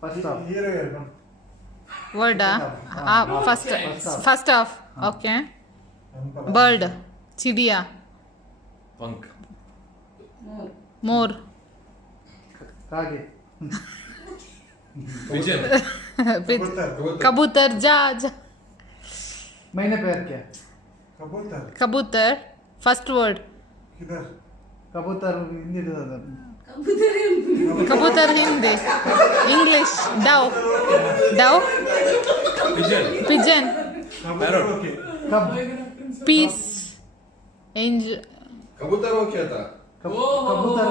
First off. Word first off. Okay. Bird. Chidiya. Punk. More. Kage. Pigeon. कबूतर जा मैंने पैर क्या? कबूतर फर्स्ट वर्ड कबूतर हिंदी कबूतर Hindi English dove pigeon Parrot. Peace angel कबूतर वो क्या था? कबूतर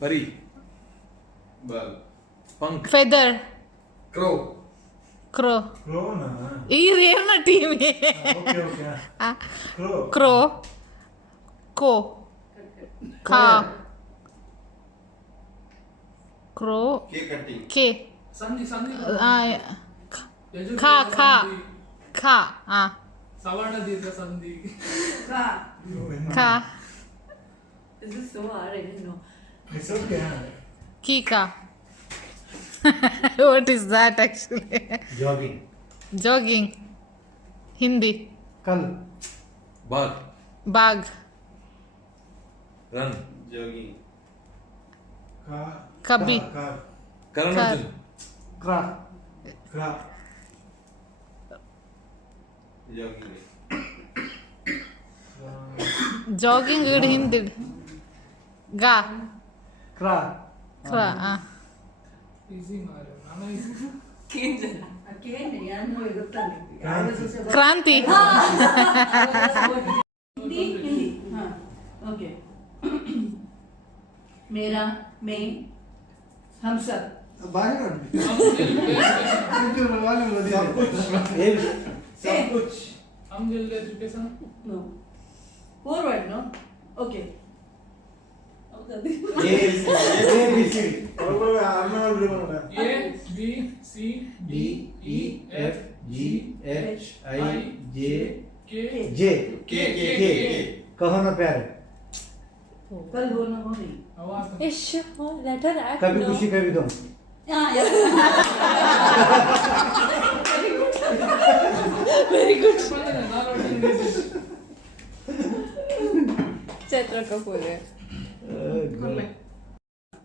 परी. Punk. Feather Crow. क्रो ಈ ರೇವನ ಟೀಮ್ ಕ್ರೋ ಕೋ ಖಾ ಕ್ರೋ ಕೆ ಖಾ ಖಾ ಖಾ ಸವರ್ಣ ದೀರ್ಘ ಸಂಧಿ ಖಾ This is so hard, I didn't know. It's okay. ಕೀಕಾ what is that actually Jogging. jogging hindi कल Bug. bag Run. Jogging. कभी Karan Car. Arjun. क्रा Jogging. jogging id hindi ga क्रा kra easy ಮಾರೆ ನಾನು easy क्रांति हिंदी हाँ okay मेरा मैं हम सब बाहर सब कुछ हम जल्दी education no forward no okay A B C D E F G H I J के J के कहो ना प्यारे कल बोलना हो नहीं आवाज इश लेटर एक्ट कभी खुशी कभी गम वेरी गुड चैत्र कपूर है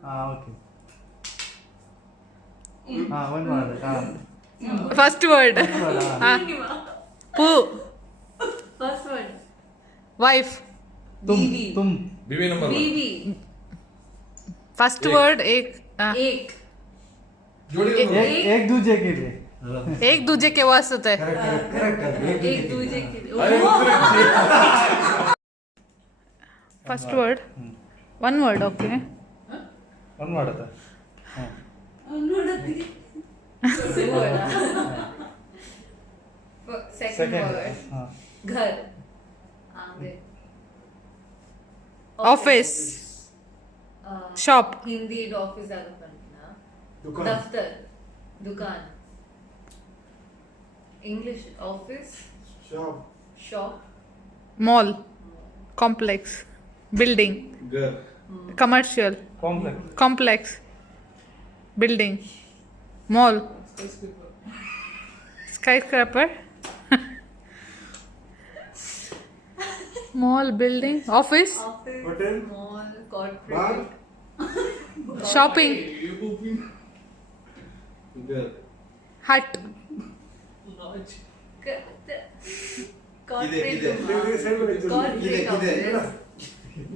हाँ ओके हाँ वन वर्ड हाँ first word poo first word wife तुम बीवी नंबर 1. बीवी first word एक एक जोड़ी नंबर 1. एक दूजे के लिए एक दूजे के वास्ते करेक्ट एक दूजे के अरे उत्तरे first word one word okay one word था हाँ सेकंड वर्ड हाँ घर office shop हिंदी ऑफिस आगता दुकान दफ्तर दुकान English office shop shop mall complex building Girl. commercial complex building mall skyscraper mall building office hotel mall corporate shopping Girl. hut lodge corporate किधर? Corporate किधर?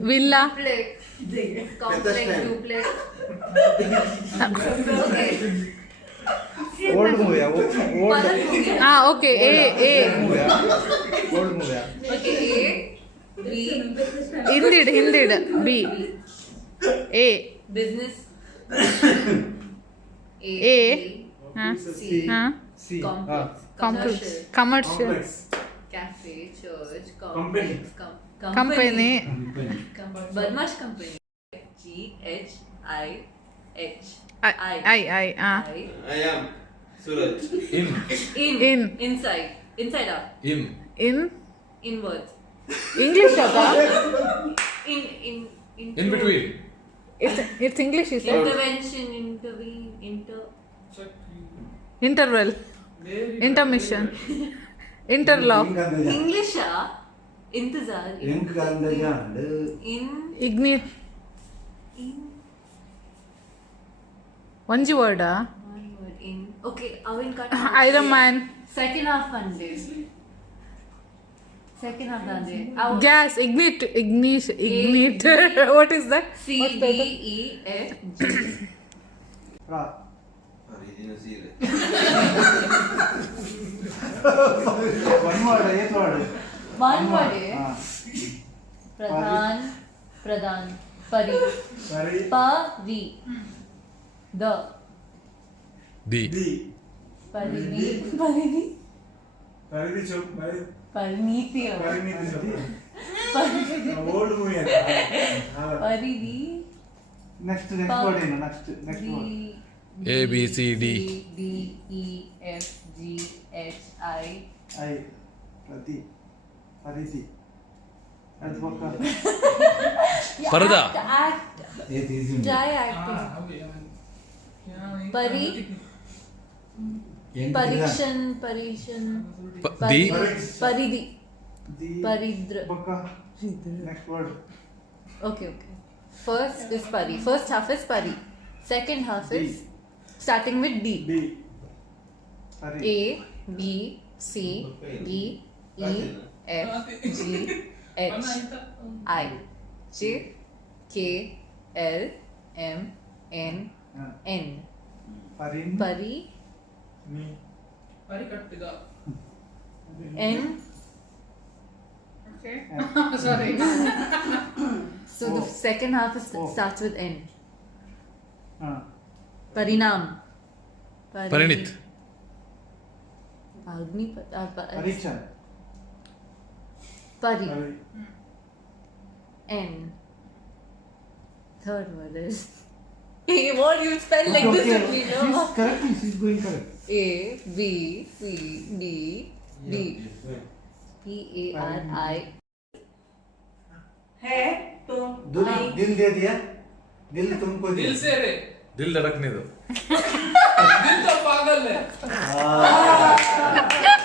villa complex duplex okay old movie है वो old okay a movie है old movie है okay A B indeed b a business A. C huh C complex commercial cafe church Company. company बदमाश company G H I H I I I am Suraj. In. inside out In. in inwards English ada In between. It's English, you said. Intervention, intervene, Check. Interval. Very good, Intermission. very good. Interlock. English intizar in One word. one word in okay Avin cut Iron Man. second half ande second half ande Gas. Ignite. What is that? C What's D that? E F G Original serial. One word, eighth word. one word है हाँ. प्रधान परि Pari. परि the The. परिधि Pari chop. Parineeti Pariniti chop. Old movie है. हाँ. परिधि Next word है ना. Next word. A, B, C, D. D E F G H I I. Prati. Pariti. That's what. Parda. act It is in. try acting Okay, परि परीक्षण परिधि The. परिद्र Baka. Next word. okay first is pari first half is pari second half is starting with D D. Pari. A B C D E F G H I J K L M N हाँ. N Parin. Pari Me. Parikattiga. N Okay. Sorry. so the Oh. second half is, Oh. starts with N हाँ. Parinam Parinit. Agni Pariksha. Pari Pari. N third word is hey what you spell like this only no She's correct. She's going correct. A B C D D P A R I है तो दिल दे दिया. दिल तुमको दिल से रे दिल धड़कने दो. दिल तो पागल है हाँ.